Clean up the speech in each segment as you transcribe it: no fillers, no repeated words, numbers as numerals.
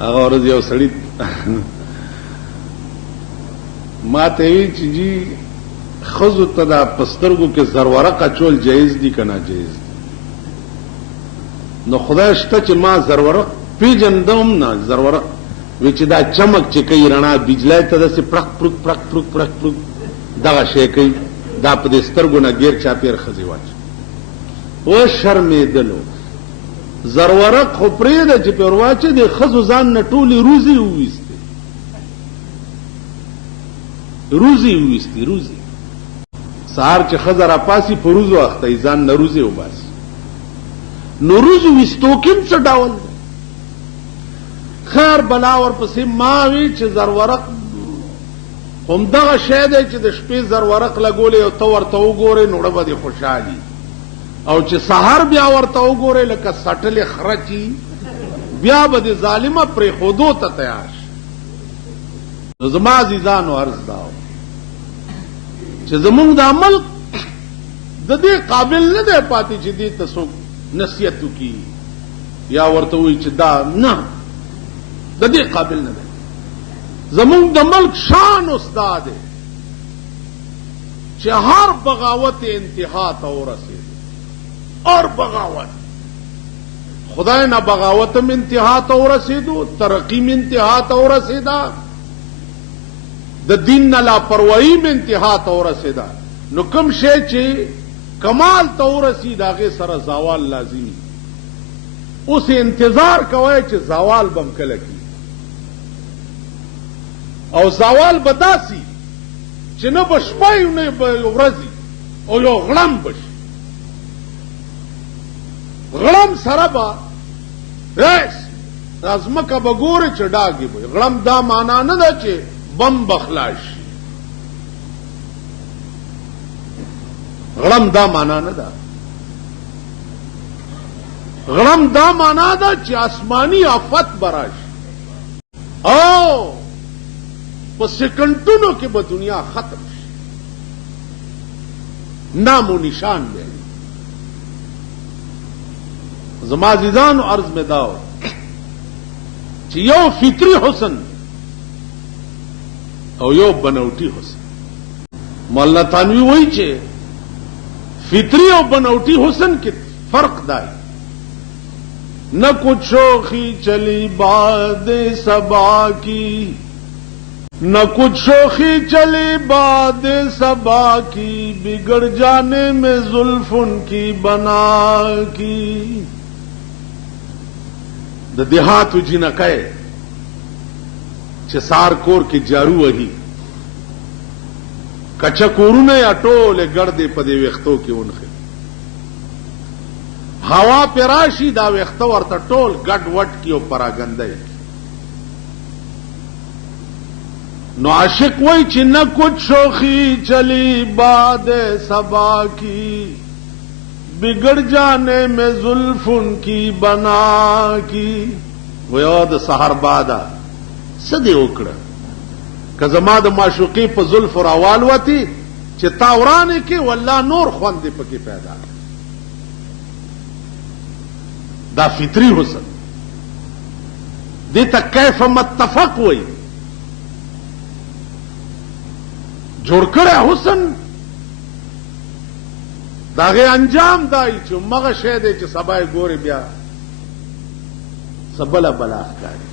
هغه ورځ یو سړی ما ته وی چې جی خزو ته دا پسترګو کې زرورق اچول جایز دي که ناجایز دي؟ نو خدای شته چې ما زرورق پیژندم نه. زرورق وی چې دا چمک چې کوي رڼا بجلی ته داسې پړق پړق پړق پړق پړق پړق دغه شی کوي، دا په دې سترګو نه ګیر چاپېر ښځې واچوي. وشرمېدلو. زرورق خو پرېږده چې پرې ورواچوي، د ښځو ځان نه ټولې روزي وویستې، روزي وویستې، روزي. سهار چې ښځه راپاسي په روزو اخته ځان نه روزي وباسي. نو روزو ویستو کې هم څه ډول دی؟ خیر بلا ورپسې ما وی چې زرورق همدغه شی دی چې د شپې زرورق لګولې او ته ورته وګورې نو زړه به دې خوشحالي، او چې سهار بیا ورته وګورې لکه سټلې خره چې بیا به دې ظالمه پرېښودو ته تیار شي. نو زما عزیزانو عرض دا و چې زمونږ دا ملک د دې قابل نه دی پاتې چې دې ته څوک نصیحت وکړي یا ورته وایي چې دا نه، د دې قابل نه دی. زمونږ د ملک شان استاد دی چې هر بغاوت انتها ته ورسېد، اور بغاوت خدای نه بغاوت هم انتها ته ورسېدو، ترقی هم انتها ته ورسېده، د دین نه لاپروايي هم انتها ته ورسېده. نو کوم شی چې کمال ته ورسېد هغې سره زوال لازمي. اوس انتظار کوئ چې زوال به هم کله کېږي، او زوال به داسي چې نه به شپه وي نه به ورځي، او یو غړم به شي. غړم سره به رئیس دا ځمکه به ګورې چې ډاګې به غړم. دا معنا نه ده چې بم به خلاص شي، غړم دا معنا نه ده. غړم دا معنا ده چې آسمانی آفت به راشي او په سکنډونو کې به دنیا ختم شي، نام و نشان به. زما عزیزانو عرض مې دا و چې یو فطري حسن او یو بنوټي حسن. مولانا تانوی وایي چې فطری او بنوٹی حسن کے فرق دائی. نہ کچھ شوخی چلی باد صبا کی، نہ کچھ شوخی چلی باد صبا کی، بگڑ جانے میں زلف ان کی بنا کی. د دیہاتو جنکے چې سار کور کې جارو وهي، کچا کورونه یا ټولې ګردې په دې ویښتو کې ونښي، هوا پې راشي دا ویښته ورته ټول ګډ وډ کي او پراګنده یې. نو عاشق وایي چې نه کچھ شوخی چلی باد صبا کی، بگڑ جانے میں زلف ان کی بنا کی. ویو د سحر بادا څه دې وکړه که زما د معشوقې په زلفو راوالوتې چې تا ورانې کې والله نور خوند دې پکې پیدا کړ. دا فطري حسن دې ته کیف متفق وایي. جوړ کړی حسن د هغې انجام دای چې مغه شی دی چې سبا یې ګورې بیا څه بله بلا ښکاري.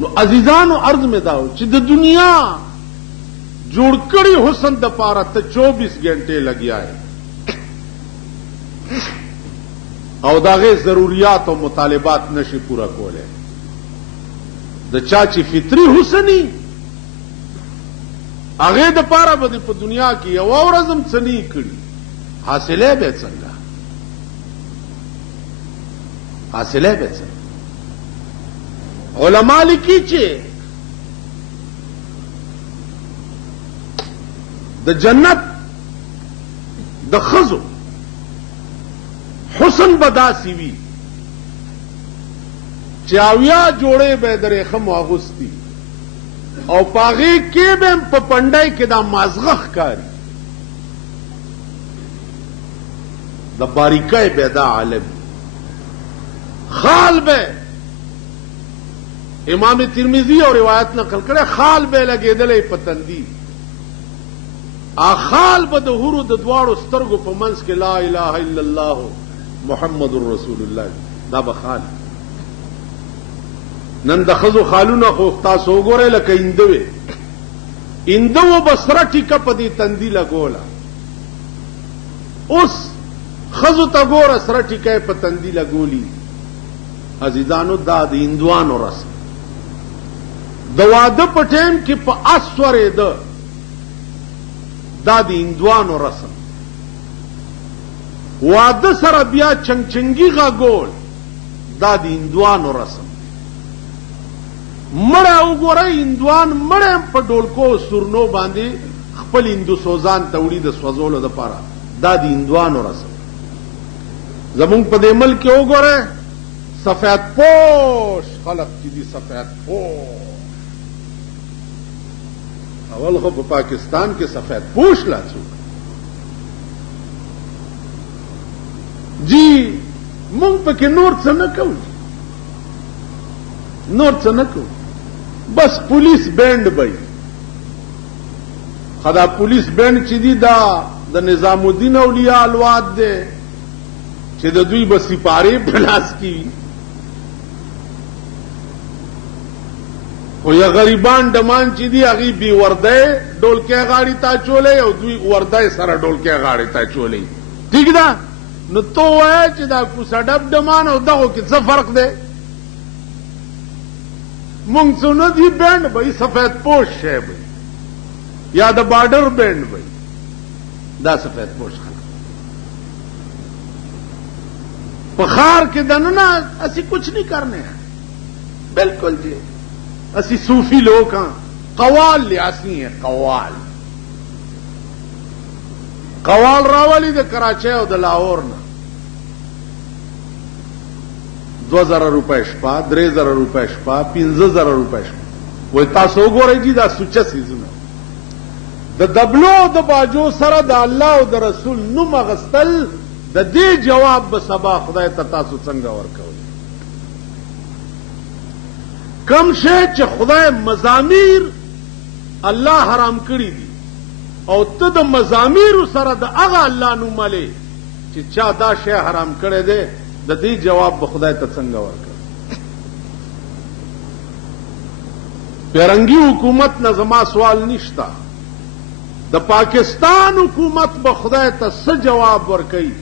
نو عزیزانو عرض میں داو چې د دنیا جوړ کړي حسن د پاره ته 24 غنټې لګیا ہے او داغه ضرورت او مطالبات نشي پورا کوله. د چا چې فطری حسنی هغه د پاره به په دنیا کې یو ورځم څنی کړي حاصله به څنګه، حاصله به څنګه. علماء لیکي چې د جنت د خزو حسن بداسي وي چې اویا جوړې به درې خم واغستی او پاغي کې به په پندای کې دا مازغه ښکاری د باریکای به دا عالم خال به امام ترمذی او روایت نقل کړه خال به لګېدلې پتندي خال به د هورو د دواړو سترګو په منځ کې لا اله الا الله محمد رسول الله دا به خال. نن د خزو خالونه خو تاسو وګورئ لکه اندوي اندو بسره ټیکه په دې تندي لګوله اوس خزو ته ګوره سره ټیکه په تندي لګولي. عزیزانو دا د هندوانو رسم د واده په ټیم کې په اسوره ده دا د هندوانو رسم. واده سره بیا چنګچنګي غاګول دا د هندوانو رسم. مړه وګورئ هندوان مړه په ډولکو سورنو باندې خپل هندو سوزان توړي د سوزولو لپاره دا د هندوانو رسم. زمونږ په دې ملک کې وګورئ سفید پوش خلق چې دي سفید پوش اول خو په پاکستان کې سفید پوش لا څوک جی مونږ پکې نور څه نه کوو بس پولیس بینڈ بھائی خدا پولیس بینڈ چې دی دا د نظام الدین اولیاء الواد دی چې د دوی به سپارې په لاس کې او یا غریبان ډمان چې دی هغه بي ورده ډولکې غاړي تا چولې او دوی ورده سره ډولکې غاړي تا چولې. ٹھیک ده نو تو وای چې دا کوڅه ډب ډمان او دغه کې څه فرق دی؟ مونږ څنګه دی بینډ به سفید پوش شي به یا د بارډر بینډ به دا سفید پوش خلک پخار کے دننا اسی کچھ نہیں کرنے ہیں بالکل جی اسی صوفی لوگ ہاں قوال لیاسی ہیں قوال راولی د کراچی او د لاہور نا 2000 روپے شپا 3000 روپے شپا 5000 روپے شپا وای تاسو وګورئ جی دا سوچه سيزونه د دبلو د باجو سره د الله او د رسول نوم غستل د دې جواب به سبا خدای ته تاسو څنګه ورکوي. کم شی چې خدای مزامیر الله حرام کړی دي او ته د مزامیر سره د هغه الله نوم لې چې چا دا شی حرام کړی دی د دې جواب به خدای ته څنګه ورکوي. پیرنګي حکومت نه زما سوال نشتا د پاکستان حکومت به خدای ته څه جواب ورکوي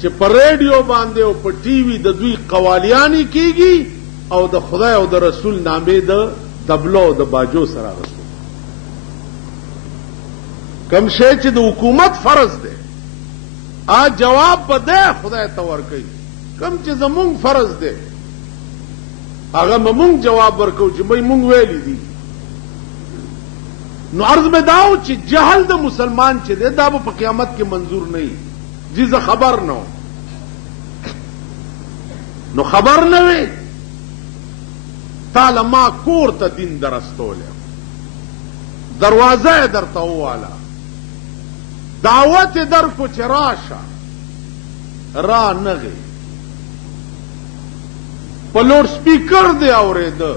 چې په ریډیو باندې او په ټي وي د دوی قوالیانی کیږي او د خدای او د رسول نامې د دبلو او د باجو سره رسول کم شی چې د حکومت فرض دی جواب به دی خدای ته ورکوي کم چې زمونږ فرض دی هغه مونږ جواب ورکو چې مونږ ویلي دي. نو عرض میں داو چې جهل د مسلمان چې دی دا به په قیامت کې منظور نه وي جی زه خبر نه نو خبر نه وي تعالی ما کور ته دین درستوله دروازه درته وواله دعوت در کو چې راشه را نغی په لوډ سپیکر دی اورېده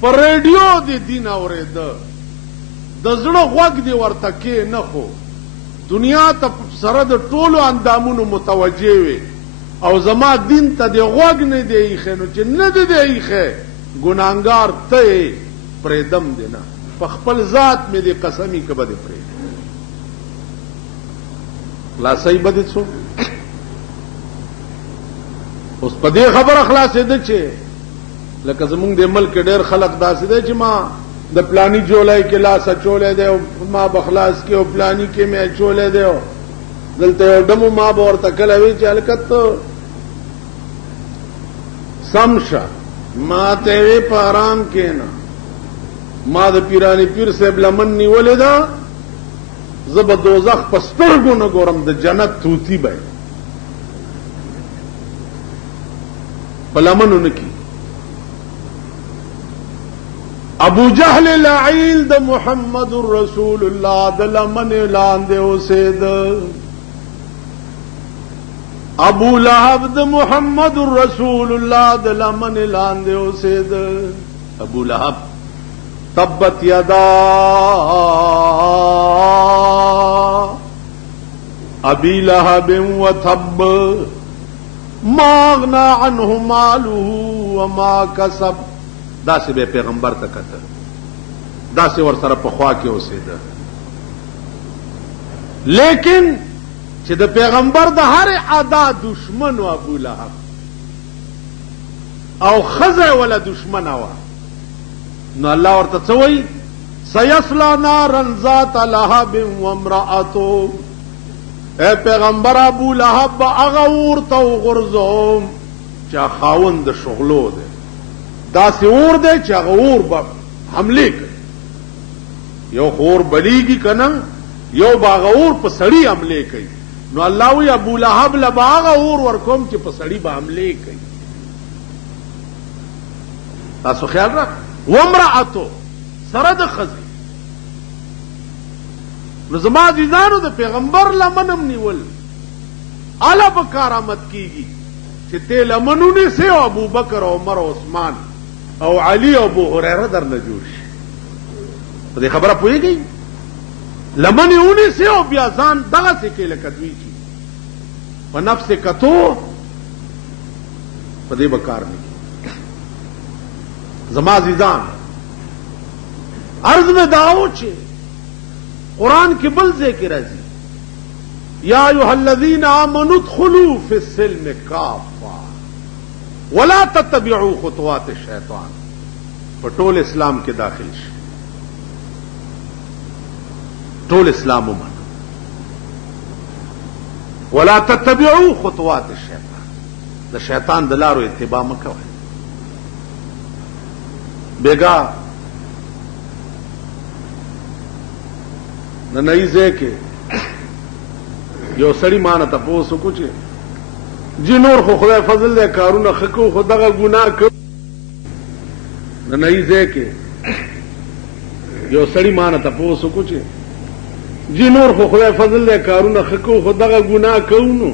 په ریډیو دی دین اورېده د زړه غوږ دی ورته کې نه خو دنیا ته سره د ټولو اندامونو متوجه وي او زما دین ته دی غوږ نه دی ایښی نو چې نه دی ایښی ګناهګار ته پرېدم دی نه په خپل ذات مې دی قسمي که به دی پرېږدي خلاصۍ به دې څو اوس په دې خبره خلاصېده چې لکه زمونږ د ملک ډېر خلک داسې دی چې ما د پلانی جولای کې لاس اچولی دی او ما بخلاص کې او پلانی کې مې اچولی دی او دلته یو ډمو ما به ورته کله وی چې هلکه ته سم شه ما ته وی په ارام کښېنه ما د پیراني پیر صاحب لمن نیولې ده زه به دوزخ په سترګو نه ګورم د جنت توتی به په لمنو نه کې ابو جهل لعیل د محمد رسول الله د لمن لاندې اوسېده ابو لہب د محمد رسول اللہ د لمن لاندے اوسید. ابو لہب تبت یدا ابی لہب وتب ما اغنا عنہ مالہ وما کسب. دا سے بے پیغمبر ته کتل، دا سے ور سره په خوا کې اوسید. لیکن چې د پیغمبر د هر ادا دشمن و ابو لهب او خزه ولا دشمن و، نو الله ورته څه وایي؟ سيصلى نارا ذات لهب وامرأته. اے پیغمبر ابو لهب هغه ورته وغورځوم چې خاوند د شغلو دی، داسې اور دی چې هغه اور به حملې کوي. یو خور بلیږي که نه، یو به هغه اور په سړي حملې کوي. نو الله وی ابو لهب لبا هغه اور ورکوم چې په سړي به حملې کوي. تاسو خیال راک. وامرأته سره د ښځې. نو زما عزیزانو د پیغمبر لمنم نیول اله به کارآمد کیږي چې ته لمن ونیسې او ابوبکر او عمر او عثمان او علي او ابو هريره درنه جوړ شي. په دې خبره پوهېږئ؟ لمن یې ونیسې او بیا ځان دغسې کې لکه دوی چې په نفس کتو، په دې به کار نه کېږي. زما عزیزان، عرض میں داو چې قرآن کې بل ځای کې راځي یا ایها الذین آمنوا ادخلوا فی السلم کافة ولا تتبعوا خطوات الشیطان. په ټول اسلام کې داخل شي، ټول اسلام ومنه. ولا تتبعوا خطوات الشیطان، د شیطان د لارو اتباع مه کوئ. بیګا نننۍ ځای کې یو سړي ما نه تپوس وکړو چې جی نور خو خدای فضل دی کارونه ښه کوو خو دغه ګناه کوو. نننۍ ځای کې یو سړي ما نه تپوس وکړو چې جی نور خو خدای فضل دی کارونه ښه کوو خو دغه ګناه کوو. نو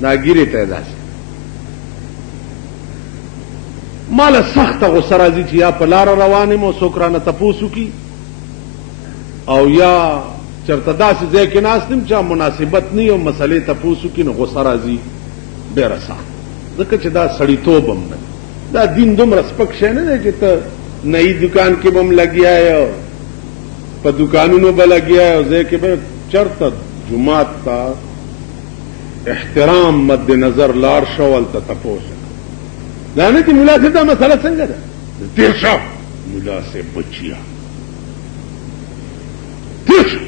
دا ګیرې ته یې داسې ماله سخته غصه راځي چې یا په لاره روان یم او څوک رانه تپوس وکړي او یا چرته داسې ځای کې ناست یم چې مناسبت نه او مسلې تپوس وکړي، نو غصه راځي ډېره سخت. ځکه چې دا سړیتوب هم نه، دا دین دومره سپک شی نه دی چې ته نئی دکان کې به هم لګیا یې، په دکانونو به لګیا یې، او ځای کې به چرته جومات ته احترام مد نظر لاړ شه او هلته تپوس دا نه چې ملا صاحب دا مسله څنګه ده؟ تېر شه ملا صاحب بچیا تېر شه،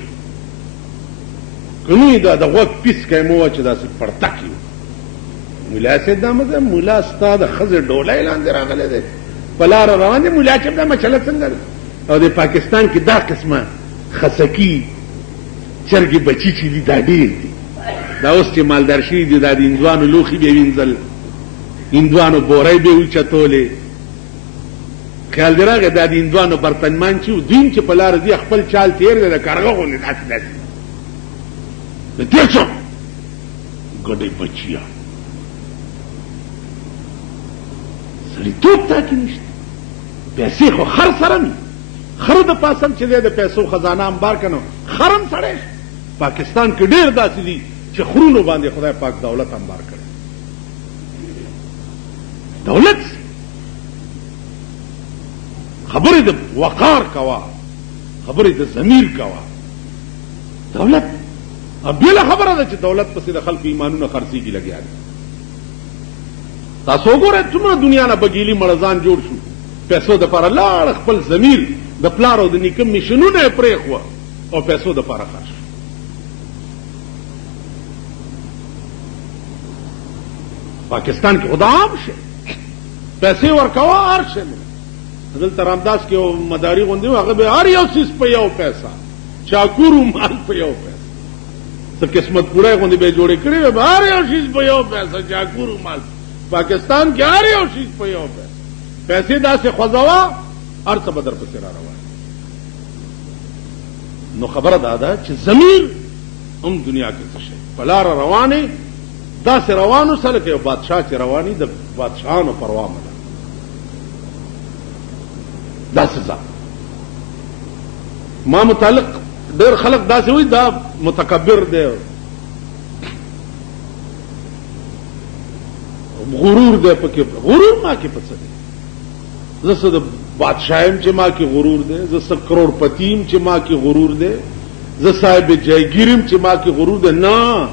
که نه دا د غوږ پیس که یې مه وه چې داسې پړتک یو. ملا صاحب دا مطلب ملا ستا د ښځې ډولی لاندې راغلی دی، په لاره روان دی. ملا صاحب دا مچله څنګه ده؟ او د پاکستان کې دا قسمه خسکي چرګې بچي چې دي دا ډېر دي. دا اوس چې مالدار شوي دي دا د هندوانو لوښي به وینځل، هندوانو بورۍ به وچتولې. خیال دې راغی دا د هندوانو برتنمان چې دوی هم چې په لاره ځي خپل چال تېر دی د کارغه غوندې داسې داسې نو تېر شو ګډۍ بچیا. سړیتوب تا کې نشته. پیسې خو خر سره نه، خر د پاسم چې دی د پیسو خزانه انبار که نو خر هم سړی. پاکستان کې ډېر داسې دي چې خرونو باندې خدای پاک دولت انبار کړی. دولت خبرې د وقار کوا، خبرې د ضمیر کوا. دولت بله خبره ده چې دولت پسې د خلکو ایمانونه خرڅېږي لګیا دي. تاسو وګورئ څومره دنیا نه بګیلي مړزان جوړ شو، پیسو دپاره لاړ، خپل ضمیر د پلار او د نیکه میشنونه یې پرېښوه او پیسو دپاره خرڅ شو. پاکستان کې خو دا عام شی، پیسې ورکوه هر شی. دلته رامداس کې یو مداري غوندې و، هغه به هر یو څیز په یو پیسه، چاکورو مال په یو پیسه، څه قسمت پوره غوندې به یې جوړې کړې وې، هر یو شیز په یو پیسه، چاکورو مال. پاکستان کې هر یو شیز په یو پیسه، پیسې داسې خوځوه هر څه به در پسې را روان. نو خبره دا ده چې ضمیر هم دنیا کې څه شی په لاره روانې داسې روانو سره کې یو بادشاه چې رواني د بادشاهانو پروا مه ده داسې ځه ما متعلق ډېر خلک داسې وایي دا متکبر دی غرور دی پکې غرور ما کې پڅه دی زه څه د بادشاهم چې ما کې غرور دی زه څه کروڑپتیم چې ما کې غرور دی زه صاحب جایګیرم چې ما کې غرور دی نه